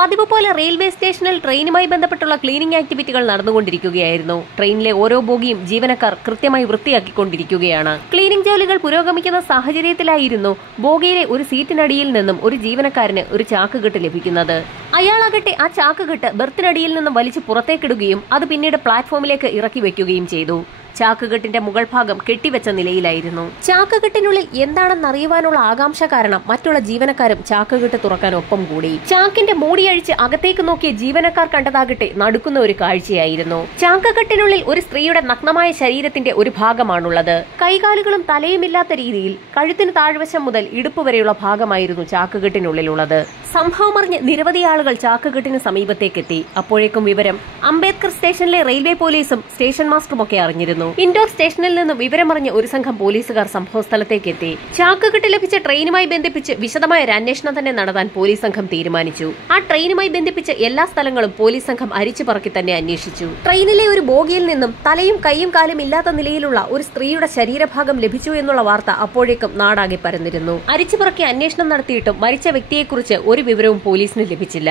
പതിവ് പോലെ റെയിൽവേ സ്റ്റേഷനിൽ ട്രെയിനുമായി ബന്ധപ്പെട്ടുള്ള ക്ലീനിംഗ് ആക്ടിവിറ്റികൾ നടന്നുകൊണ്ടിരിക്കുകയായിരുന്നു. ട്രെയിനിലെ ഓരോ ബോഗിയും ജീവനക്കാർ കൃത്യമായി വൃത്തിയാക്കിക്കൊണ്ടിരിക്കുകയാണ്. ക്ലീനിംഗ് ജോലികൾ പുരോഗമിക്കുന്ന സാഹചര്യത്തിലായിരുന്നു ബോഗിയിലെ ഒരു സീറ്റിനടിയിൽ നിന്നും ഒരു ജീവനക്കാരന് ഒരു ചാക്കുകെട്ട് ലഭിക്കുന്നത്. അയാളാകട്ടെ ആ ചാക്കുകെട്ട് ബെർത്തിനടിയിൽ നിന്നും വലിച്ചു പുറത്തേക്കിടുകയും അത് പിന്നീട് പ്ലാറ്റ്ഫോമിലേക്ക് ഇറക്കി വെക്കുകയും ചെയ്തു. ചാക്കുകെട്ടിന്റെ മുകൾ ഭാഗം കെട്ടിവെച്ച നിലയിലായിരുന്നു. ചാക്കുകെട്ടിനുള്ളിൽ എന്താണെന്നറിയുവാനുള്ള ആകാംക്ഷ കാരണം മറ്റുള്ള ജീവനക്കാരും ചാക്കുകെട്ട് തുറക്കാൻ ഒപ്പം കൂടി. ചാക്കിന്റെ മൂടിയഴിച്ച് അകത്തേക്ക് നോക്കിയ ജീവനക്കാർ കണ്ടതാകട്ടെ നടുക്കുന്ന ഒരു കാഴ്ചയായിരുന്നു. ചാക്കുകെട്ടിനുള്ളിൽ ഒരു സ്ത്രീയുടെ നഗ്നമായ ശരീരത്തിന്റെ ഒരു ഭാഗമാണുള്ളത്. കൈകാലുകളും തലയുമില്ലാത്ത രീതിയിൽ കഴുത്തിന് താഴ്വശം മുതൽ ഇടുപ്പ് വരെയുള്ള ഭാഗമായിരുന്നു ചാക്കുകെട്ടിനുള്ളിലുള്ളത്. സംഭവം അറിഞ്ഞ് നിരവധി ആളുകൾ ചാക്കുകെട്ടിന് സമീപത്തേക്കെത്തി. അപ്പോഴേക്കും വിവരം അംബേദ്കർ സ്റ്റേഷനിലെ റെയിൽവേ പോലീസും സ്റ്റേഷൻ മാസ്റ്ററുമൊക്കെ അറിഞ്ഞിരുന്നു. ഇൻഡോർ സ്റ്റേഷനിൽ നിന്നും വിവരമറിഞ്ഞ് ഒരു സംഘം പോലീസുകാർ സംഭവസ്ഥലത്തേക്കെത്തി. ചാക്കുകെട്ട് ലഭിച്ച ട്രെയിനുമായി ബന്ധിപ്പിച്ച് വിശദമായ ഒരു അന്വേഷണം തന്നെ നടത്താൻ പോലീസ് സംഘം തീരുമാനിച്ചു. ആ ട്രെയിനുമായി ബന്ധിപ്പിച്ച് എല്ലാ സ്ഥലങ്ങളും പോലീസ് സംഘം അരിച്ചു പറക്കി തന്നെ അന്വേഷിച്ചു. ട്രെയിനിലെ ഒരു ബോഗിയിൽ നിന്നും തലയും കൈയും കാലും ഇല്ലാത്ത നിലയിലുള്ള ഒരു സ്ത്രീയുടെ ശരീരഭാഗം ലഭിച്ചു എന്നുള്ള വാർത്ത അപ്പോഴേക്കും നാടാകെ പരന്നിരുന്നു. അരിച്ചു പറക്കി അന്വേഷണം നടത്തിയിട്ടും മരിച്ച വ്യക്തിയെക്കുറിച്ച് ഒരു വിവരവും പോലീസിന് ലഭിച്ചില്ല.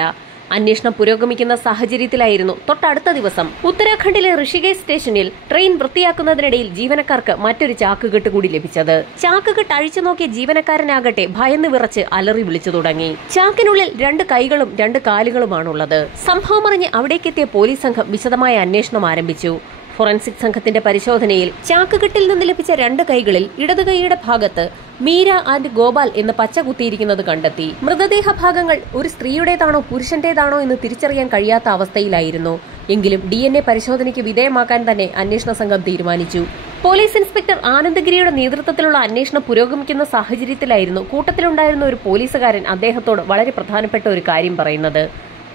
അന്വേഷണം പുരോഗമിക്കുന്ന സാഹചര്യത്തിലായിരുന്നു തൊട്ടടുത്ത ദിവസം ഉത്തരാഖണ്ഡിലെ ഋഷികേശ് സ്റ്റേഷനിൽ ട്രെയിൻ വൃത്തിയാക്കുന്നതിനിടയിൽ ജീവനക്കാർക്ക് മറ്റൊരു ചാക്കുകെട്ട് കൂടി ലഭിച്ചത്. ചാക്കുകെട്ട് അഴിച്ചു നോക്കിയ ജീവനക്കാരനാകട്ടെ ഭയന്ന് വിറച്ച് അലറി വിളിച്ചു തുടങ്ങി. ചാക്കിനുള്ളിൽ 2 കൈകളും 2 കാലുകളുമാണുള്ളത്. സംഭവം അറിഞ്ഞ് അവിടേക്കെത്തിയ പോലീസ് സംഘം വിശദമായ അന്വേഷണം ആരംഭിച്ചു. ഫോറൻസിക് സംഘത്തിന്റെ പരിശോധനയിൽ ചാക്കുകെട്ടിൽ നിന്ന് ലഭിച്ച 2 കൈകളിൽ ഇടതു കൈയുടെ ഭാഗത്ത് മീര ആൻഡ് ഗോപാൽ എന്ന് പച്ച കുത്തിയിരിക്കുന്നത് കണ്ടെത്തി. മൃതദേഹ ഭാഗങ്ങൾ ഒരു സ്ത്രീയുടേതാണോ പുരുഷന്റേതാണോ എന്ന് തിരിച്ചറിയാൻ കഴിയാത്ത അവസ്ഥയിലായിരുന്നു. എങ്കിലും DNA പരിശോധനയ്ക്ക് വിധേയമാക്കാൻ തന്നെ അന്വേഷണ സംഘം തീരുമാനിച്ചു. പോലീസ് ഇൻസ്പെക്ടർ ആനന്ദഗിരിയുടെ നേതൃത്വത്തിലുള്ള അന്വേഷണം പുരോഗമിക്കുന്ന സാഹചര്യത്തിലായിരുന്നു കൂട്ടത്തിലുണ്ടായിരുന്ന ഒരു പോലീസുകാരൻ അദ്ദേഹത്തോട് വളരെ പ്രധാനപ്പെട്ട ഒരു കാര്യം പറയുന്നത്.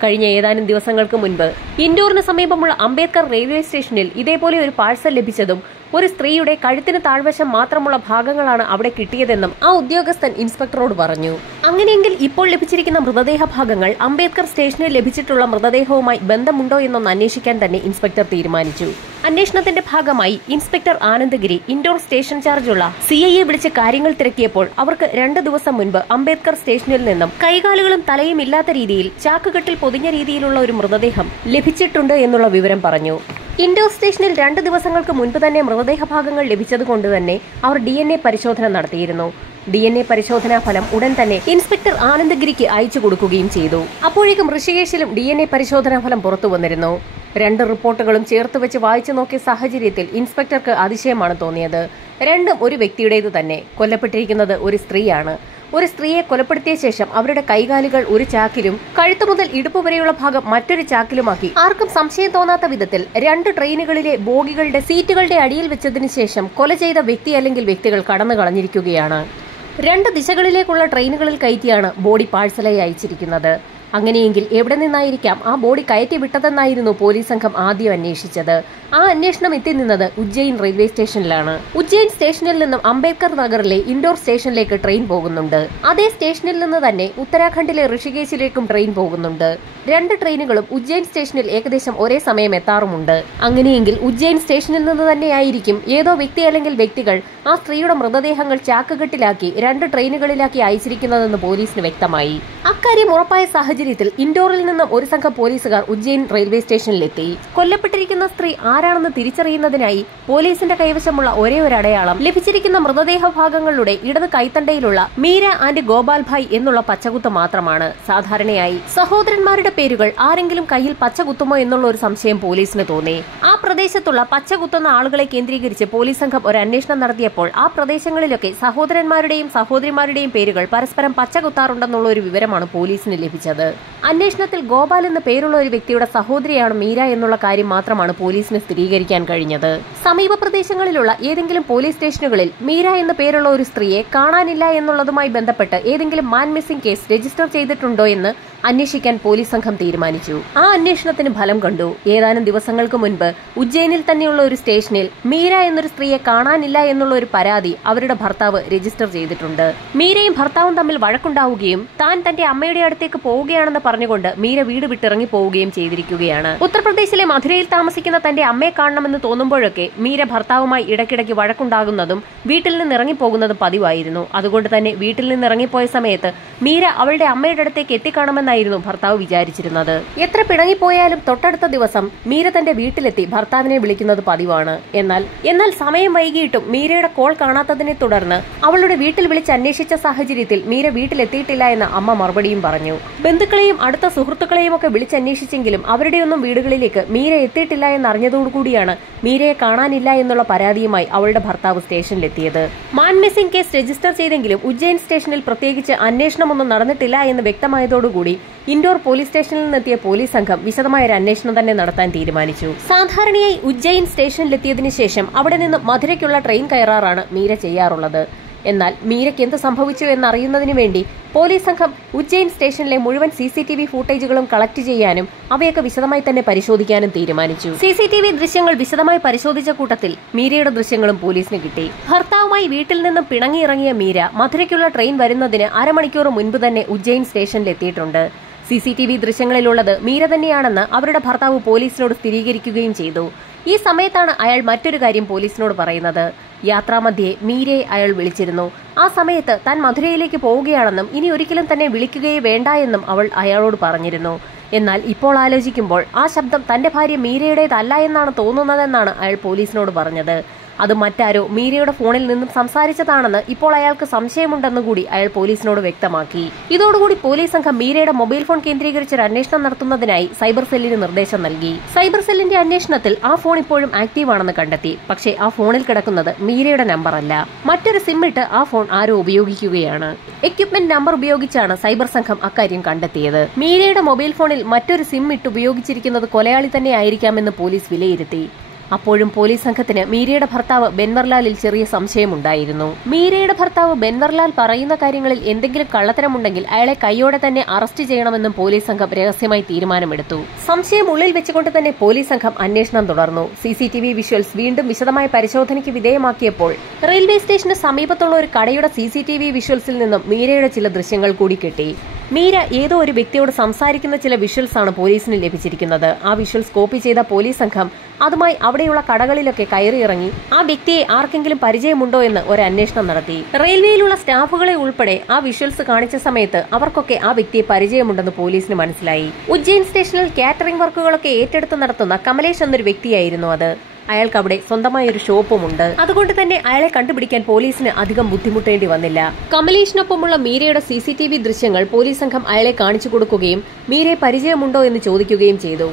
കഴിഞ്ഞ ഏതാനും ദിവസങ്ങൾക്ക് മുൻപ് ഇൻഡോറിന് സമീപമുള്ള അംബേദ്കർ റെയിൽവേ സ്റ്റേഷനിൽ ഇതേപോലെ ഒരു പാഴ്സൽ ലഭിച്ചതും ഒരു സ്ത്രീയുടെ കഴുത്തിന് താഴ്വശം മാത്രമുള്ള ഭാഗങ്ങളാണ് അവിടെ കിട്ടിയതെന്നും ആ ഉദ്യോഗസ്ഥൻ ഇൻസ്പെക്ടറോട് പറഞ്ഞു. അങ്ങനെയെങ്കിൽ ഇപ്പോൾ ലഭിച്ചിരിക്കുന്ന മൃതദേഹ ഭാഗങ്ങൾ അംബേദ്കർ സ്റ്റേഷനിൽ ലഭിച്ചിട്ടുള്ള മൃതദേഹവുമായി ബന്ധമുണ്ടോ എന്നൊന്ന് അന്വേഷിക്കാൻ തന്നെ ഇൻസ്പെക്ടർ തീരുമാനിച്ചു. അന്വേഷണത്തിന്റെ ഭാഗമായി ഇൻസ്പെക്ടർ ആനന്ദഗിരി ഇൻഡോർ സ്റ്റേഷൻ ചാർജുള്ള CIയെ വിളിച്ച് കാര്യങ്ങൾ തിരക്കിയപ്പോൾ അവർക്ക് 2 ദിവസം മുൻപ് അംബേദ്കർ സ്റ്റേഷനിൽ നിന്നും കൈകാലുകളും തലയും ഇല്ലാത്ത രീതിയിൽ ചാക്കുകെട്ടിൽ പൊതിഞ്ഞ രീതിയിലുള്ള ഒരു മൃതദേഹം ലഭിച്ചിട്ടുണ്ട് എന്നുള്ള വിവരം പറഞ്ഞു. ഇൻഡോർ സ്റ്റേഷനിൽ 2 ദിവസങ്ങൾക്ക് മുൻപ് തന്നെ മൃതദേഹ ഭാഗങ്ങൾ ലഭിച്ചതുകൊണ്ട് തന്നെ അവർ DNA പരിശോധന നടത്തിയിരുന്നു. DNA പരിശോധനാ ഫലം ഉടൻ തന്നെ ഇൻസ്പെക്ടർ ആനന്ദഗിരിക്ക് അയച്ചു കൊടുക്കുകയും ചെയ്തു. അപ്പോഴേക്കും ഋഷികേശിലും DNA പരിശോധനാ ഫലം പുറത്തു വന്നിരുന്നു. 2 റിപ്പോർട്ടുകളും ചേർത്ത് വെച്ച് വായിച്ചു നോക്കിയ സാഹചര്യത്തിൽ ഇൻസ്പെക്ടർക്ക് അതിശയമാണ് തോന്നിയത്. രണ്ടും ഒരു വ്യക്തിയുടേത് തന്നെ. കൊല്ലപ്പെട്ടിരിക്കുന്നത് ഒരു സ്ത്രീയാണ്. ഒരു സ്ത്രീയെ കൊലപ്പെടുത്തിയ ശേഷം അവരുടെ കൈകാലുകൾ ഒരു ചാക്കിലും കഴുത്തു മുതൽ ഇടുപ്പ് വരെയുള്ള ഭാഗം മറ്റൊരു ചാക്കിലുമാക്കി ആർക്കും സംശയം തോന്നാത്ത വിധത്തിൽ 2 ട്രെയിനുകളിലെ ബോഗികളുടെ സീറ്റുകളുടെ അടിയിൽ വെച്ചതിനു ശേഷം കൊല ചെയ്ത വ്യക്തി അല്ലെങ്കിൽ വ്യക്തികൾ കടന്നു കളഞ്ഞിരിക്കുകയാണ്. 2 ദിശകളിലേക്കുള്ള ട്രെയിനുകളിൽ കയറ്റിയാണ് ബോഡി പാഴ്സലായി അയച്ചിരിക്കുന്നത്. അങ്ങനെയെങ്കിൽ എവിടെ നിന്നായിരിക്കാം ആ ബോഡി കയറ്റി വിട്ടതെന്നായിരുന്നു പോലീസ് സംഘം ആദ്യം അന്വേഷിച്ചത്. ആ അന്വേഷണം എത്തി നിന്നത് ഉജ്ജയിൻ റെയിൽവേ സ്റ്റേഷനിലാണ്. ഉജ്ജയിൻ സ്റ്റേഷനിൽ നിന്നും അംബേദ്കർ നഗറിലെ ഇൻഡോർ സ്റ്റേഷനിലേക്ക് ട്രെയിൻ പോകുന്നുണ്ട്. അതേ സ്റ്റേഷനിൽ നിന്ന് തന്നെ ഉത്തരാഖണ്ഡിലെ ഋഷികേശിലേക്കും ട്രെയിൻ പോകുന്നുണ്ട്. 2 ട്രെയിനുകളും ഉജ്ജയിൻ സ്റ്റേഷനിൽ ഏകദേശം ഒരേ സമയം എത്താറുമുണ്ട്. അങ്ങനെയെങ്കിൽ ഉജ്ജയിൻ സ്റ്റേഷനിൽ നിന്ന് തന്നെയായിരിക്കും ഏതോ വ്യക്തി അല്ലെങ്കിൽ വ്യക്തികൾ ആ സ്ത്രീയുടെ മൃതദേഹങ്ങൾ ചാക്കുകെട്ടിലാക്കി 2 ട്രെയിനുകളിലാക്കി അയച്ചിരിക്കുന്നതെന്ന് പോലീസിന് വ്യക്തമായി. അക്കാര്യം ഉറപ്പായ സാഹചര്യത്തിൽ ഇൻഡോറിൽ നിന്നും ഒരു സംഘം പോലീസുകാർ ഉജ്ജയിൻ റെയിൽവേ സ്റ്റേഷനിലെത്തി. കൊല്ലപ്പെട്ടിരിക്കുന്ന സ്ത്രീ ആരാണെന്ന് തിരിച്ചറിയുന്നതിനായി പോലീസിന്റെ കൈവശമുള്ള ഒരേ ഒരു അടയാളം ലഭിച്ചിരിക്കുന്ന മൃതദേഹ ഭാഗങ്ങളുടെ ഇടത് കൈത്തണ്ടയിലുള്ള മീര ആൻഡ് ഗോപാൽ ഭായ് എന്നുള്ള പച്ചകുത്ത് മാത്രമാണ്. സാധാരണയായി സഹോദരന്മാരുടെ പേരുകൾ ആരെങ്കിലും കയ്യിൽ പച്ചകുത്തുമോ എന്നുള്ള ഒരു സംശയം പോലീസിന് തോന്നി. ആ പ്രദേശത്തുള്ള പച്ചകുത്തുന്ന ആളുകളെ കേന്ദ്രീകരിച്ച് പോലീസ് സംഘം ഒരു അന്വേഷണം നടത്തിയപ്പോൾ ആ പ്രദേശങ്ങളിലൊക്കെ സഹോദരന്മാരുടെയും സഹോദരിമാരുടെയും പേരുകൾ പരസ്പരം പച്ചകുത്താറുണ്ടെന്നുള്ള ഒരു വിവരമാണ് പോലീസിന് ലഭിച്ചത്. അന്വേഷണത്തിൽ ഗോപാൽ എന്ന പേരുള്ള ഒരു വ്യക്തിയുടെ സഹോദരിയാണ് മീര എന്നുള്ള കാര്യം മാത്രമാണ് പോലീസിന് സ്ഥിരീകരിക്കാൻ കഴിഞ്ഞത്. സമീപ പ്രദേശങ്ങളിലുള്ള ഏതെങ്കിലും പോലീസ് സ്റ്റേഷനുകളിൽ മീര എന്ന പേരുള്ള ഒരു സ്ത്രീയെ കാണാനില്ല എന്നുള്ളതുമായി ബന്ധപ്പെട്ട് ഏതെങ്കിലും മാൻ മിസ്സിംഗ് കേസ് രജിസ്റ്റർ ചെയ്തിട്ടുണ്ടോ എന്ന് അന്വേഷിക്കാൻ പോലീസ് സംഘം തീരുമാനിച്ചു. ആ അന്വേഷണത്തിന് ഫലം കണ്ടു. ഏതാനും ദിവസങ്ങൾക്ക് മുൻപ് ഉജ്ജയിനിൽ തന്നെയുള്ള ഒരു സ്റ്റേഷനിൽ മീര എന്നൊരു സ്ത്രീയെ കാണാനില്ല എന്നുള്ള ഒരു പരാതി അവരുടെ ഭർത്താവ് രജിസ്റ്റർ ചെയ്തിട്ടുണ്ട്. മീരയും ഭർത്താവും തമ്മിൽ വഴക്കുണ്ടാവുകയും താൻ തന്റെ അമ്മയുടെ അടുത്തേക്ക് പോവുകയാണെന്ന് പറഞ്ഞുകൊണ്ട് മീര വീട് വിട്ടിറങ്ങി പോവുകയും ചെയ്തിരിക്കുകയാണ്. ഉത്തർപ്രദേശിലെ മധുരയിൽ താമസിക്കുന്ന തന്റെ അമ്മയെ കാണണമെന്ന് തോന്നുമ്പോഴൊക്കെ മീര ഭർത്താവുമായി ഇടയ്ക്കിടയ്ക്ക് വഴക്കുണ്ടാകുന്നതും വീട്ടിൽ നിന്ന് ഇറങ്ങിപ്പോകുന്നതും പതിവായിരുന്നു. അതുകൊണ്ട് തന്നെ വീട്ടിൽ നിന്ന് ഇറങ്ങിപ്പോയ സമയത്ത് മീര അവളുടെ അമ്മയുടെ അടുത്തേക്ക് എത്തിക്കാണുമെന്ന് എന്നായിരുന്നു ഭർത്താവ് വിചാരിച്ചിരുന്നത്. എത്ര പിണങ്ങിപ്പോയാലും തൊട്ടടുത്ത ദിവസം മീര തന്റെ വീട്ടിലെത്തി ഭർത്താവിനെ വിളിക്കുന്നത് പതിവാണ്. എന്നാൽ സമയം വൈകിയിട്ടും മീരയുടെ കോൾ കാണാത്തതിനെ തുടർന്ന് അവളുടെ വീട്ടിൽ വിളിച്ച് അന്വേഷിച്ച സാഹചര്യത്തിൽ മീര വീട്ടിലെത്തിയിട്ടില്ല എന്ന് അമ്മ മറുപടിയും പറഞ്ഞു. ബന്ധുക്കളെയും അടുത്ത സുഹൃത്തുക്കളെയും ഒക്കെ വിളിച്ചന്വേഷിച്ചെങ്കിലും അവരുടെയൊന്നും വീടുകളിലേക്ക് മീര എത്തിയിട്ടില്ല എന്നറിഞ്ഞതോടുകൂടിയാണ് മീരയെ കാണാനില്ല എന്നുള്ള പരാതിയുമായി അവളുടെ ഭർത്താവ് സ്റ്റേഷനിലെത്തിയത്. മാൻ മിസ്സിംഗ് കേസ് രജിസ്റ്റർ ചെയ്തെങ്കിലും ഉജ്ജയിൻ സ്റ്റേഷനിൽ പ്രത്യേകിച്ച് അന്വേഷണമൊന്നും നടന്നിട്ടില്ല എന്ന് വ്യക്തമായതോടുകൂടി ഇൻഡോർ പോലീസ് സ്റ്റേഷനിൽ നിന്നെത്തിയ പോലീസ് സംഘം വിശദമായ ഒരു അന്വേഷണം തന്നെ നടത്താൻ തീരുമാനിച്ചു. സാധാരണയായി ഉജ്ജയിൻ സ്റ്റേഷനിലെത്തിയതിനു ശേഷം അവിടെ നിന്ന് മധുരയ്ക്കുള്ള ട്രെയിൻ കയറാറാണ് മീര ചെയ്യാറുള്ളത്. എന്നാൽ മീരയ്ക്ക് എന്ത് സംഭവിച്ചു എന്നറിയുന്നതിന് വേണ്ടി പോലീസ് സംഘം ഉജ്ജയിൻ സ്റ്റേഷനിലെ മുഴുവൻ CCTV ഫൂട്ടേജുകളും കളക്ട് ചെയ്യാനും അവയൊക്കെ വിശദമായി തന്നെ പരിശോധിക്കാനും തീരുമാനിച്ചു. CCTV ദൃശ്യങ്ങൾ വിശദമായി പരിശോധിച്ച കൂട്ടത്തിൽ മീരയുടെ ദൃശ്യങ്ങളും പോലീസിന് കിട്ടി. ഭർത്താവുമായി വീട്ടിൽ നിന്നും പിണങ്ങിയിറങ്ങിയ മീര മധുരയ്ക്കുള്ള ട്രെയിൻ വരുന്നതിന് അരമണിക്കൂർ മുൻപ് തന്നെ ഉജ്ജയിൻ സ്റ്റേഷനിലെത്തിയിട്ടുണ്ട്. CCTV ദൃശ്യങ്ങളിലുള്ളത് മീര തന്നെയാണെന്ന് അവരുടെ ഭർത്താവ് പോലീസിനോട് സ്ഥിരീകരിക്കുകയും ചെയ്തു. ഈ സമയത്താണ് അയാൾ മറ്റൊരു കാര്യം പോലീസിനോട് പറയുന്നത്. യാത്രാമധ്യേ മീരയെ അയാൾ വിളിച്ചിരുന്നു. ആ സമയത്ത് താൻ മധുരയിലേക്ക് പോവുകയാണെന്നും ഇനി ഒരിക്കലും തന്നെ വിളിക്കുകയേ വേണ്ട എന്നും അവൾ അയാളോട് പറഞ്ഞിരുന്നു. എന്നാൽ ഇപ്പോൾ ആലോചിക്കുമ്പോൾ ആ ശബ്ദം തന്റെ ഭാര്യ മീരയുടേതല്ല എന്നാണ് തോന്നുന്നതെന്നാണ് അയാൾ പോലീസിനോട് പറഞ്ഞത്. അത് മറ്റാരോ മീരയുടെ ഫോണിൽ നിന്നും സംസാരിച്ചതാണെന്ന് ഇപ്പോൾ അയാൾക്ക് സംശയമുണ്ടെന്നുകൂടി അയാൾ പോലീസിനോട് വ്യക്തമാക്കി. ഇതോടുകൂടി പോലീസ് സംഘം മീരയുടെ മൊബൈൽ ഫോൺ കേന്ദ്രീകരിച്ച് ഒരു അന്വേഷണം നടത്തുന്നതിനായി സൈബർ സെല്ലിന് നിർദ്ദേശം നൽകി. സൈബർ സെല്ലിന്റെ അന്വേഷണത്തിൽ ആ ഫോൺ ഇപ്പോഴും ആക്റ്റീവ് ആണെന്ന് കണ്ടെത്തി. പക്ഷേ ആ ഫോണിൽ കിടക്കുന്നത് മീരയുടെ നമ്പർ അല്ല, മറ്റൊരു സിം ഇട്ട് ആ ഫോൺ ആരോ ഉപയോഗിക്കുകയാണ്. എക്യുപ്മെന്റ് നമ്പർ ഉപയോഗിച്ചാണ് സൈബർ സംഘം അക്കാര്യം കണ്ടെത്തിയത്. മീരയുടെ മൊബൈൽ ഫോണിൽ മറ്റൊരു സിം ഇട്ട് ഉപയോഗിച്ചിരിക്കുന്നത് കൊലയാളി തന്നെ ആയിരിക്കാമെന്ന് പോലീസ് വിലയിരുത്തി. അപ്പോഴും പോലീസ് സംഘത്തിന് മീരയുടെ ഭർത്താവ് ബെൻവർലാലിൽ ചെറിയ സംശയമുണ്ടായിരുന്നു. മീരയുടെ ഭർത്താവ് ബെൻവർലാൽ പറയുന്ന കാര്യങ്ങളിൽ എന്തെങ്കിലും കള്ളത്തരമുണ്ടെങ്കിൽ അയാളെ കൈയോടെ തന്നെ അറസ്റ്റ് ചെയ്യണമെന്നും പോലീസ് സംഘം രഹസ്യമായി തീരുമാനമെടുത്തു. സംശയം ഉള്ളിൽ വെച്ചുകൊണ്ട് തന്നെ പോലീസ് സംഘം അന്വേഷണം തുടർന്നു. CCTV വിഷ്വൽസ് വീണ്ടും വിശദമായ പരിശോധനയ്ക്ക് വിധേയമാക്കിയപ്പോൾ റെയിൽവേ സ്റ്റേഷന് സമീപത്തുള്ള ഒരു കടയുടെ CCTV വിഷ്വൽസിൽ നിന്നും മീരയുടെ ചില ദൃശ്യങ്ങൾ കൂടി കിട്ടി. മീര ഏതോ ഒരു വ്യക്തിയോട് സംസാരിക്കുന്ന ചില വിഷ്വൽസ് ആണ് പോലീസിന് ലഭിച്ചിരിക്കുന്നത്. ആ വിഷ്വൽസ് കോപ്പി ചെയ്ത പോലീസ് സംഘം അതുമായി അവിടെയുള്ള കടകളിലൊക്കെ കയറിയിറങ്ങി ആ വ്യക്തിയെ ആർക്കെങ്കിലും പരിചയമുണ്ടോ എന്ന് ഒരു അന്വേഷണം നടത്തി. റെയിൽവേയിലുള്ള സ്റ്റാഫുകളെ ഉൾപ്പെടെ ആ വിഷ്വൽസ് കാണിച്ച സമയത്ത് അവർക്കൊക്കെ ആ വ്യക്തിയെ പരിചയമുണ്ടെന്ന് പോലീസിന് മനസ്സിലായി. ഉജ്ജയിൻ സ്റ്റേഷനിൽ കാറ്ററിംഗ് വർക്കുകളൊക്കെ ഏറ്റെടുത്ത് നടത്തുന്ന കമലേഷ് എന്നൊരു വ്യക്തിയായിരുന്നു അത്. അയാൾക്ക് അവിടെ സ്വന്തമായ ഒരു ഷോപ്പുമുണ്ട്. അതുകൊണ്ട് തന്നെ അയാളെ കണ്ടുപിടിക്കാൻ പോലീസിന് അധികം ബുദ്ധിമുട്ടേണ്ടി വന്നില്ല. കമലേഷിനൊപ്പമുള്ള മീരയുടെ CCTV ദൃശ്യങ്ങൾ പോലീസ് സംഘം അയാളെ കാണിച്ചു കൊടുക്കുകയും മീരയെ പരിചയമുണ്ടോ എന്ന് ചോദിക്കുകയും ചെയ്തു.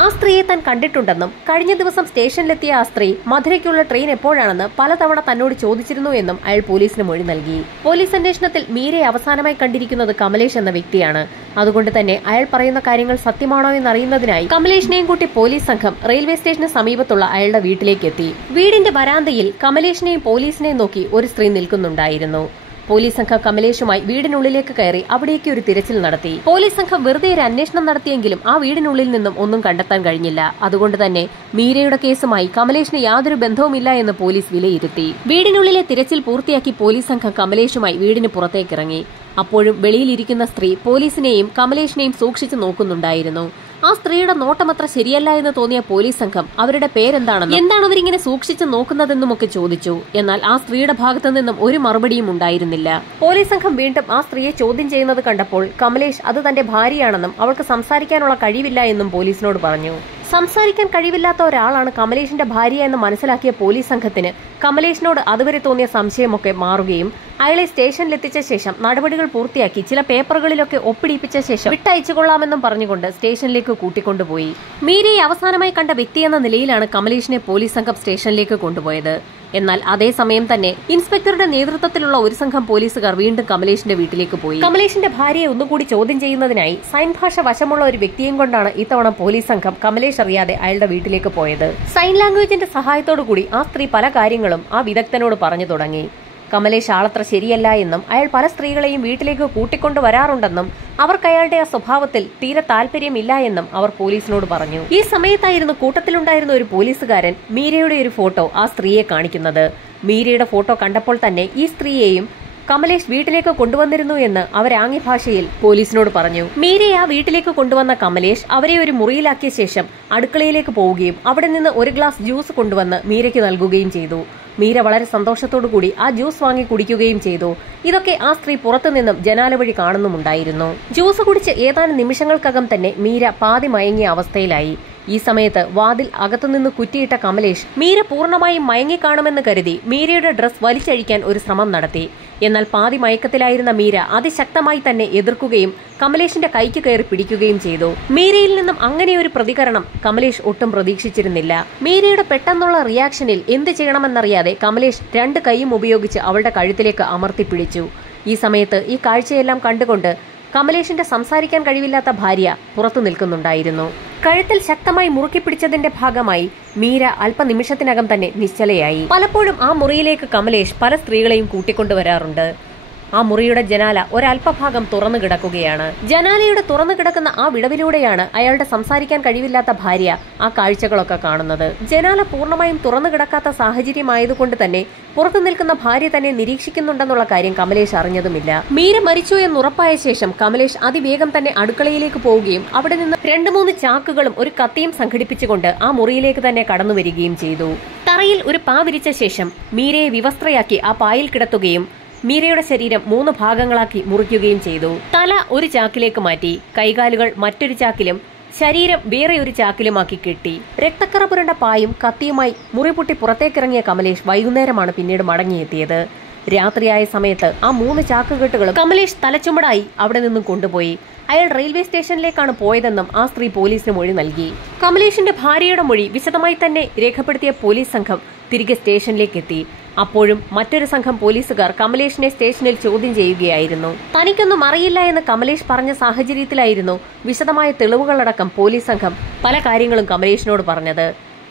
ആ സ്ത്രീയെ താൻ കണ്ടിട്ടുണ്ടെന്നും കഴിഞ്ഞ ദിവസം സ്റ്റേഷനിലെത്തിയ ആ സ്ത്രീ മധുരയ്ക്കുള്ള ട്രെയിൻ എപ്പോഴാണെന്ന് പലതവണ തന്നോട് ചോദിച്ചിരുന്നു എന്നും അയാൾ പോലീസിന് മൊഴി നൽകി. പോലീസ് അന്വേഷണത്തിൽ മീരയെ അവസാനമായി കണ്ടിരിക്കുന്നത് കമലേഷ് എന്ന വ്യക്തിയാണ്. അതുകൊണ്ട് തന്നെ അയാൾ പറയുന്ന കാര്യങ്ങൾ സത്യമാണോ എന്നറിയുന്നതിനായി കമലേഷിനെയും കൂട്ടി പോലീസ് സംഘം റെയിൽവേ സ്റ്റേഷന് സമീപത്തുള്ള അയാളുടെ വീട്ടിലേക്ക് എത്തി. വീടിന്റെ വരാന്തയിൽ കമലേഷിനെയും പോലീസിനെയും നോക്കി ഒരു സ്ത്രീ നിൽക്കുന്നുണ്ടായിരുന്നു. പോലീസ് സംഘം കമലേഷുമായി വീടിനുള്ളിലേക്ക് കയറി അവിടേക്ക് ഒരു തിരച്ചിൽ നടത്തി. പോലീസ് സംഘം വെറുതെ ഒരു അന്വേഷണം നടത്തിയെങ്കിലും ആ വീടിനുള്ളിൽ നിന്നും ഒന്നും കണ്ടെത്താൻ കഴിഞ്ഞില്ല. അതുകൊണ്ട് തന്നെ മീരയുടെ കേസുമായി കമലേഷിന് യാതൊരു ബന്ധവുമില്ല എന്ന് പോലീസ് വിലയിരുത്തി. വീടിനുള്ളിലെ തിരച്ചിൽ പൂർത്തിയാക്കി പോലീസ് സംഘം കമലേഷുമായി വീടിന് പുറത്തേക്കിറങ്ങി. അപ്പോഴും വെളിയിലിരിക്കുന്ന സ്ത്രീ പോലീസിനെയും കമലേഷിനെയും സൂക്ഷിച്ചു നോക്കുന്നുണ്ടായിരുന്നു. ആ സ്ത്രീയുടെ നോട്ടമത്ര ശരിയല്ല എന്ന് തോന്നിയ പോലീസ് സംഘം അവരുടെ പേരെന്താണെന്നും എന്താണ് അവരിങ്ങനെ സൂക്ഷിച്ചു നോക്കുന്നതെന്നുമൊക്കെ ചോദിച്ചു. എന്നാൽ ആ സ്ത്രീയുടെ ഭാഗത്തു നിന്നും ഒരു മറുപടിയും ഉണ്ടായിരുന്നില്ല. പോലീസ് സംഘം വീണ്ടും ആ സ്ത്രീയെ ചോദ്യം ചെയ്യുന്നത് കണ്ടപ്പോൾ കമലേഷ് അത് തന്റെ ഭാര്യയാണെന്നും അവൾക്ക് സംസാരിക്കാനുള്ള കഴിവില്ല എന്നും പോലീസിനോട് പറഞ്ഞു. സംസാരിക്കാൻ കഴിവില്ലാത്ത ഒരാളാണ് കമലേഷിന്റെ ഭാര്യ എന്ന് മനസ്സിലാക്കിയ പോലീസ് സംഘത്തിന് കമലേഷിനോട് അതുവരെ തോന്നിയ സംശയമൊക്കെ മാറുകയും അയാളെ സ്റ്റേഷനിലെത്തിച്ച ശേഷം നടപടികൾ പൂർത്തിയാക്കി ചില പേപ്പറുകളിലൊക്കെ ഒപ്പിടിപ്പിച്ച ശേഷം വിട്ടയച്ചുകൊള്ളാമെന്നും പറഞ്ഞുകൊണ്ട് സ്റ്റേഷനിലേക്ക് കൂട്ടിക്കൊണ്ടുപോയി. മീരയെ അവസാനമായി കണ്ട വ്യക്തിയെന്ന നിലയിലാണ് കമലേഷിനെ പോലീസ് സംഘം സ്റ്റേഷനിലേക്ക് കൊണ്ടുപോയത്. എന്നാൽ അതേസമയം തന്നെ ഇൻസ്പെക്ടറുടെ നേതൃത്വത്തിലുള്ള ഒരു സംഘം പോലീസുകാർ വീണ്ടും കമലേഷിന്റെ വീട്ടിലേക്ക് പോയി. കമലേഷിന്റെ ഭാര്യയെ ഒന്നുകൂടി ചോദ്യം ചെയ്യുന്നതിനായി സൈൻ ഭാഷ വശമുള്ള ഒരു വ്യക്തിയും കൊണ്ടാണ് ഇത്തവണ പോലീസ് സംഘം കമലേഷ് അറിയാതെ അയാളുടെ വീട്ടിലേക്ക് പോയത്. സൈൻ ലാംഗ്വേജിന്റെ സഹായത്തോടു കൂടി ആ സ്ത്രീ പല കാര്യങ്ങളും ആ വിദഗ്ധനോട് പറഞ്ഞു തുടങ്ങി. കമലേഷ് ആളത്ര ശരിയല്ല എന്നും അയാൾ പല സ്ത്രീകളെയും വീട്ടിലേക്ക് കൂട്ടിക്കൊണ്ടു വരാറുണ്ടെന്നും അവർക്ക് അയാളുടെ ആ സ്വഭാവത്തിൽ തീരെ താല്പര്യമില്ല എന്നും അവർ പോലീസിനോട് പറഞ്ഞു. ഈ സമയത്തായിരുന്നു കൂട്ടത്തിലുണ്ടായിരുന്ന ഒരു പോലീസുകാരൻ മീരയുടെ ഒരു ഫോട്ടോ ആ സ്ത്രീയെ കാണിക്കുന്നത്. മീരയുടെ ഫോട്ടോ കണ്ടപ്പോൾ തന്നെ ഈ സ്ത്രീയെയും കമലേഷ് വീട്ടിലേക്ക് കൊണ്ടുവന്നിരുന്നു എന്ന് അവർ ആംഗ്യ ഭാഷയിൽ പോലീസിനോട് പറഞ്ഞു. മീരയെ ആ വീട്ടിലേക്ക് കൊണ്ടുവന്ന കമലേഷ് അവരെ ഒരു മുറിയിലാക്കിയ ശേഷം അടുക്കളയിലേക്ക് പോവുകയും അവിടെ നിന്ന് ഒരു ഗ്ലാസ് ജ്യൂസ് കൊണ്ടുവന്ന് മീരയ്ക്ക് നൽകുകയും ചെയ്തു. മീര വളരെ സന്തോഷത്തോടുകൂടി ആ ജ്യൂസ് വാങ്ങി കുടിക്കുകയും ചെയ്തു. ഇതൊക്കെ ആ സ്ത്രീ പുറത്തുനിന്നും ജനാല വഴി കാണുന്നുമുണ്ടായിരുന്നു. ജ്യൂസ് കുടിച്ച് ഏതാനും നിമിഷങ്ങൾക്കകം തന്നെ മീര പാതി മയങ്ങിയ അവസ്ഥയിലായി. ഈ സമയത്ത് വാതിൽ അകത്തുനിന്ന് കുറ്റിയിട്ട കമലേഷ് മീര പൂർണ്ണമായും മയങ്ങിക്കാണുമെന്ന് കരുതി മീരയുടെ ഡ്രസ് വലിച്ചഴിക്കാൻ ഒരു ശ്രമം നടത്തി. എന്നാൽ പാതി മയക്കത്തിലായിരുന്ന മീര അതിശക്തമായി തന്നെ എതിർക്കുകയും കമലേഷിന്റെ കൈക്ക് കയറി പിടിക്കുകയും ചെയ്തു. മീരയിൽ നിന്നും അങ്ങനെയൊരു പ്രതികരണം കമലേഷ് ഒട്ടും പ്രതീക്ഷിച്ചിരുന്നില്ല. മീരയുടെ പെട്ടെന്നുള്ള റിയാക്ഷനിൽ എന്ത് ചെയ്യണമെന്നറിയാതെ കമലേഷ് 2 കൈയും ഉപയോഗിച്ച് അവളുടെ കഴുത്തിലേക്ക് അമർത്തിപ്പിടിച്ചു. ഈ സമയത്ത് ഈ കാഴ്ചയെല്ലാം കണ്ടുകൊണ്ട് കമലേഷിന്റെ സംസാരിക്കാൻ കഴിവില്ലാത്ത ഭാര്യ പുറത്തു നിൽക്കുന്നുണ്ടായിരുന്നു. കഴുത്തിൽ ശക്തമായി മുറുക്കി പിടിച്ചതിന്റെ ഭാഗമായി മീര അല്പനിമിഷത്തിനകം തന്നെ നിശ്ചലയായി. പലപ്പോഴും ആ മുറിയിലേക്ക് കമലേഷ് പല സ്ത്രീകളെയും കൂട്ടിക്കൊണ്ടുവരാറുണ്ട്. ആ മുറിയുടെ ജനാല ഒരൽപഭാഗം തുറന്നു കിടക്കുകയാണ്. ജനാലയുടെ തുറന്നു കിടക്കുന്ന ആ വിടവിലൂടെയാണ് അയാളുടെ സംസാരിക്കാൻ കഴിവില്ലാത്ത ഭാര്യ ആ കാഴ്ചകളൊക്കെ കാണുന്നത്. ജനാല പൂർണ്ണമായും തുറന്നു കിടക്കാത്ത സാഹചര്യമായതുകൊണ്ട് തന്നെ പുറത്തു നിൽക്കുന്ന ഭാര്യ തന്നെ നിരീക്ഷിക്കുന്നുണ്ടെന്നുള്ള കാര്യം കമലേഷ് അറിഞ്ഞതുമില്ല. മീര മരിച്ചു എന്നുറപ്പായ ശേഷം കമലേഷ് അതിവേഗം തന്നെ അടുക്കളയിലേക്ക് പോവുകയും അവിടെ നിന്ന് 2-3 ചാക്കുകളും ഒരു കത്തിയും സംഘടിപ്പിച്ചുകൊണ്ട് ആ മുറിയിലേക്ക് തന്നെ കടന്നു വരികയും ചെയ്തു. തറയിൽ ഒരു പാ വിരിച്ച ശേഷം മീരയെ വിവസ്ത്രയാക്കി ആ പായിൽ കിടത്തുകയും മീരയുടെ ശരീരം 3 ഭാഗങ്ങളാക്കി മുറിക്കുകയും ചെയ്തു. തല ഒരു ചാക്കിലേക്ക് മാറ്റി, കൈകാലുകൾ മറ്റൊരു ചാക്കിലും ശരീരം വേറെ ഒരു ചാക്കിലുമാക്കി കെട്ടി. രക്തക്കറ പുരണ്ട പായും കത്തിയുമായി മുറിപൊട്ടി പുറത്തേക്കിറങ്ങിയ കമലേഷ് വൈകുന്നേരമാണ് പിന്നീട് മടങ്ങിയെത്തിയത്. രാത്രിയായ സമയത്ത് ആ 3 ചാക്കുകെട്ടുകളും കമലേഷ് തലച്ചുമടായി അവിടെ നിന്നും കൊണ്ടുപോയി. അയാൾ റെയിൽവേ സ്റ്റേഷനിലേക്കാണ് പോയതെന്നും ആ സ്ത്രീ പോലീസിന് മൊഴി നൽകി. കമലേഷിന്റെ ഭാര്യയുടെ മൊഴി വിശദമായി തന്നെ രേഖപ്പെടുത്തിയ പോലീസ് സംഘം തിരികെ സ്റ്റേഷനിലേക്ക് എത്തി. അപ്പോഴും മറ്റൊരു സംഘം പോലീസുകാർ കമലേഷിനെ സ്റ്റേഷനിൽ ചോദ്യം ചെയ്യുകയായിരുന്നു. തനിക്കൊന്നും അറിയില്ല എന്ന് കമലേഷ് പറഞ്ഞ സാഹചര്യത്തിലായിരുന്നു വിശദമായ തെളിവുകളടക്കം പോലീസ് സംഘം പല കാര്യങ്ങളും കമലേഷിനോട് പറഞ്ഞത്.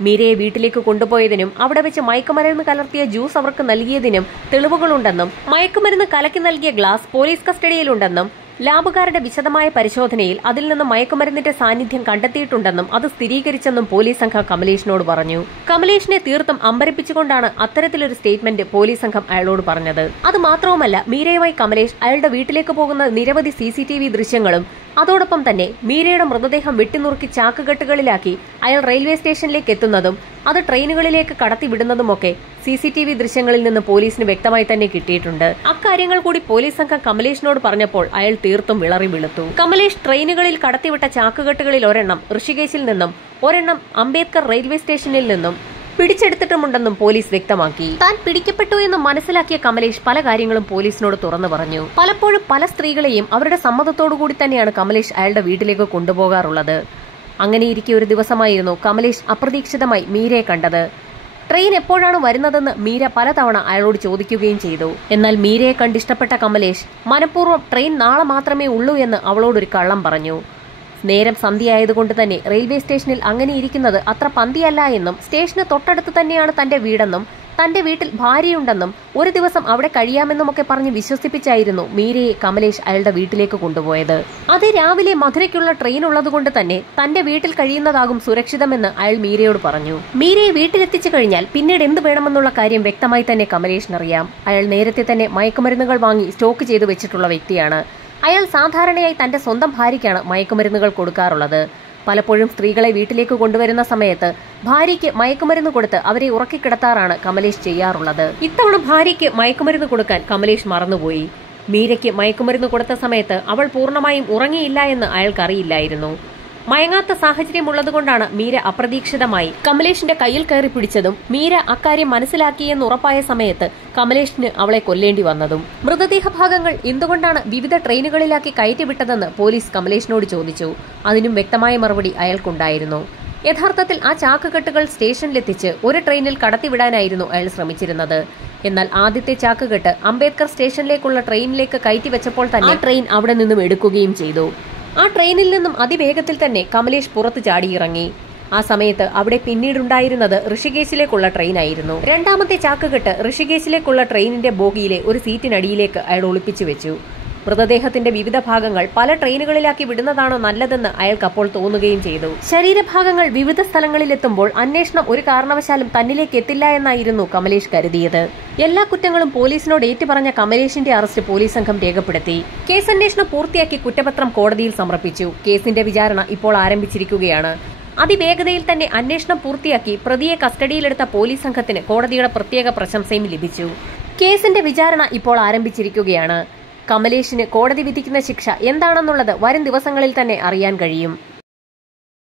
മീരയെ വീട്ടിലേക്ക് കൊണ്ടുപോയതിനും അവിടെ വെച്ച് മയക്കുമരുന്ന് കലർത്തിയ ജ്യൂസ് അവർക്ക് നൽകിയതിനും തെളിവുകളുണ്ടെന്നും മയക്കുമരുന്ന് കലക്കി നൽകിയ ഗ്ലാസ് പോലീസ് കസ്റ്റഡിയിലുണ്ടെന്നും ലാബുകാരുടെ വിശദമായ പരിശോധനയിൽ അതിൽ നിന്ന് മയക്കുമരുന്നിന്റെ സാന്നിധ്യം കണ്ടെത്തിയിട്ടുണ്ടെന്നും അത് സ്ഥിരീകരിച്ചെന്നും പോലീസ് സംഘം കമലേഷിനോട് പറഞ്ഞു. കമലേഷിനെ തീർത്തും അമ്പരപ്പിച്ചുകൊണ്ടാണ് അത്തരത്തിലൊരു സ്റ്റേറ്റ്മെന്റ് പോലീസ് സംഘം അയാളോട് പറഞ്ഞത്. അത് മാത്രവുമല്ല, മീരയുമായി കമലേഷ് അയാളുടെ വീട്ടിലേക്ക് പോകുന്ന നിരവധി CCTV ദൃശ്യങ്ങളും അതോടൊപ്പം തന്നെ മീരയുടെ മൃതദേഹം വെട്ടിനുറുക്കി ചാക്കുകെട്ടുകളിലാക്കി അയാൾ റെയിൽവേ സ്റ്റേഷനിലേക്ക് എത്തുന്നതും അത് ട്രെയിനുകളിലേക്ക് കടത്തിവിടുന്നതുമൊക്കെ CCTV ദൃശ്യങ്ങളിൽ നിന്ന് പോലീസിന് വ്യക്തമായി തന്നെ കിട്ടിയിട്ടുണ്ട്. അക്കാര്യങ്ങൾ കൂടി പോലീസ് സംഘം കമലേഷിനോട് പറഞ്ഞപ്പോൾ അയാൾ തീർത്തും വിളറി വെളുത്തു. കമലേഷ് ട്രെയിനുകളിൽ കടത്തിവിട്ട ചാക്കുകെട്ടുകളിൽ ഒരെണ്ണം ഋഷികേശിൽ നിന്നും ഒരെണ്ണം അംബേദ്കർ റെയിൽവേ സ്റ്റേഷനിൽ നിന്നും പിടിച്ചെടുത്തിട്ടുമുണ്ടെന്നും പോലീസ് വ്യക്തമാക്കി. താൻ പിടിക്കപ്പെട്ടു എന്ന് മനസ്സിലാക്കിയ കമലേഷ് പല കാര്യങ്ങളും പോലീസിനോട് തുറന്നു പറഞ്ഞു. പലപ്പോഴും പല സ്ത്രീകളെയും അവരുടെ സമ്മതത്തോടുകൂടി തന്നെയാണ് കമലേഷ് അയാളുടെ വീട്ടിലേക്ക് കൊണ്ടുപോകാറുള്ളത്. അങ്ങനെയിരിക്കെ ഒരു ദിവസമായിരുന്നു കമലേഷ് അപ്രതീക്ഷിതമായി മീരയെ കണ്ടത്. ട്രെയിൻ എപ്പോഴാണ് വരുന്നതെന്ന് മീര പലതവണ അയാളോട് ചോദിക്കുകയും ചെയ്തു. എന്നാൽ മീരയെ കണ്ടിഷ്ടപ്പെട്ട കമലേഷ് മനഃപൂർവ്വം ട്രെയിൻ നാളെ മാത്രമേ ഉള്ളൂ എന്ന് അവളോടൊരു കള്ളം പറഞ്ഞു. നേരം സന്ധ്യയായതുകൊണ്ട് തന്നെ റെയിൽവേ സ്റ്റേഷനിൽ അങ്ങനെ ഇരിക്കുന്നത് അത്ര പന്തിയല്ല എന്നും സ്റ്റേഷന് തൊട്ടടുത്ത് തന്നെയാണ് തന്റെ വീടെന്നും തന്റെ വീട്ടിൽ ഭാര്യയുണ്ടെന്നും ഒരു ദിവസം അവിടെ കഴിയാമെന്നുമൊക്കെ പറഞ്ഞ് വിശ്വസിപ്പിച്ചായിരുന്നു മീരയെ കമലേഷ് അയാളുടെ വീട്ടിലേക്ക് കൊണ്ടുപോയത്. അത് രാവിലെ മധുരയ്ക്കുള്ള ട്രെയിൻ ഉള്ളതുകൊണ്ട് തന്നെ തന്റെ വീട്ടിൽ കഴിയുന്നതാകും സുരക്ഷിതമെന്ന് അയാൾ മീരയോട് പറഞ്ഞു. മീരയെ വീട്ടിലെത്തിച്ചു കഴിഞ്ഞാൽ പിന്നീട് എന്ത് വേണമെന്നുള്ള കാര്യം വ്യക്തമായി തന്നെ കമലേഷിനറിയാം. അയാൾ നേരത്തെ തന്നെ മയക്കുമരുന്നുകൾ വാങ്ങി സ്റ്റോക്ക് ചെയ്തു വെച്ചിട്ടുള്ള വ്യക്തിയാണ്. അയാൾ സാധാരണയായി തന്റെ സ്വന്തം ഭാര്യയ്ക്കാണ് മയക്കുമരുന്നുകൾ കൊടുക്കാറുള്ളത്. പലപ്പോഴും സ്ത്രീകളെ വീട്ടിലേക്ക് കൊണ്ടുവരുന്ന സമയത്ത് ഭാര്യയ്ക്ക് മയക്കുമരുന്ന് കൊടുത്ത് അവരെ ഉറക്കിക്കിടത്താറാണ് കമലേഷ് ചെയ്യാറുള്ളത്. ഇത്തവണ ഭാര്യയ്ക്ക് മയക്കുമരുന്ന് കൊടുക്കാൻ കമലേഷ് മറന്നുപോയി. മീരയ്ക്ക് മയക്കുമരുന്ന് കൊടുത്ത സമയത്ത് അവൾ പൂർണ്ണമായും ഉറങ്ങിയില്ല എന്ന് അയാൾക്കറിയില്ലായിരുന്നു. മയങ്ങാത്ത സാഹചര്യമുള്ളതുകൊണ്ടാണ് മീര അപ്രതീക്ഷിതമായി കമലേഷിന്റെ കയ്യിൽ കയറി പിടിച്ചതും മീര അക്കാര്യം മനസ്സിലാക്കിയെന്ന് ഉറപ്പായ സമയത്ത് കമലേഷിന് അവളെ കൊല്ലേണ്ടി വന്നതും. മൃതദേഹ ഭാഗങ്ങൾ എന്തുകൊണ്ടാണ് വിവിധ ട്രെയിനുകളിലാക്കി കയറ്റിവിട്ടതെന്ന് പോലീസ് കമലേഷിനോട് ചോദിച്ചു. അതിനും വ്യക്തമായ മറുപടി അയാൾക്കുണ്ടായിരുന്നു. യഥാർത്ഥത്തിൽ ആ ചാക്കുകെട്ടുകൾ സ്റ്റേഷനിലെത്തിച്ച് ഒരു ട്രെയിനിൽ കടത്തിവിടാനായിരുന്നു അയാൾ ശ്രമിച്ചിരുന്നത്. എന്നാൽ ആദ്യത്തെ ചാക്കുകെട്ട് അംബേദ്കർ സ്റ്റേഷനിലേക്കുള്ള ട്രെയിനിലേക്ക് കയറ്റിവെച്ചപ്പോൾ തന്നെ ആ ട്രെയിൻ അവിടെ നിന്നും എടുക്കുകയും ചെയ്തു. ആ ട്രെയിനിൽ നിന്നും അതിവേഗത്തിൽ തന്നെ കമലേഷ് പുറത്തു ചാടിയിറങ്ങി. ആ സമയത്ത് അവിടെ പിന്നീടുണ്ടായിരുന്നത് ഋഷികേശിലേക്കുള്ള ട്രെയിനായിരുന്നു. രണ്ടാമത്തെ ചാക്കുകെട്ട് ഋഷികേശിലേക്കുള്ള ട്രെയിനിന്റെ ബോഗിയിലെ ഒരു സീറ്റിനടിയിലേക്ക് അയാൾ ഒളിപ്പിച്ചു വെച്ചു. മൃതദേഹത്തിന്റെ വിവിധ ഭാഗങ്ങൾ പല ട്രെയിനുകളിലാക്കി വിടുന്നതാണോ നല്ലതെന്ന് അയാൾക്ക് അപ്പോൾ തോന്നുകയും ചെയ്തു. ശരീരഭാഗങ്ങൾ വിവിധ സ്ഥലങ്ങളിലെത്തുമ്പോൾ അന്വേഷണം ഒരു കാരണവശാലും തന്നിലേക്ക് എത്തില്ല എന്നായിരുന്നു കമലേഷ് കരുതിയത്. എല്ലാ കുറ്റങ്ങളും പോലീസിനോട് ഏറ്റുപറഞ്ഞ കമലേഷിന്റെ അറസ്റ്റ് പോലീസ് സംഘം രേഖപ്പെടുത്തി. കേസന്വേഷണം പൂർത്തിയാക്കി കുറ്റപത്രം കോടതിയിൽ സമർപ്പിച്ചു. കേസിന്റെ വിചാരണ ഇപ്പോൾ ആരംഭിച്ചിരിക്കുകയാണ്. അതിവേഗതയിൽ തന്നെ അന്വേഷണം പൂർത്തിയാക്കി പ്രതിയെ കസ്റ്റഡിയിലെടുത്ത പോലീസ് സംഘത്തിന് കോടതിയുടെ പ്രത്യേക പ്രശംസയും ലഭിച്ചു. കേസിന്റെ വിചാരണ ഇപ്പോൾ ആരംഭിച്ചിരിക്കുകയാണ്. കമലേഷിന് കോടതി വിധിക്കുന്ന ശിക്ഷ എന്താണെന്നുള്ളത് വരും ദിവസങ്ങളിൽ തന്നെ അറിയാൻ കഴിയും.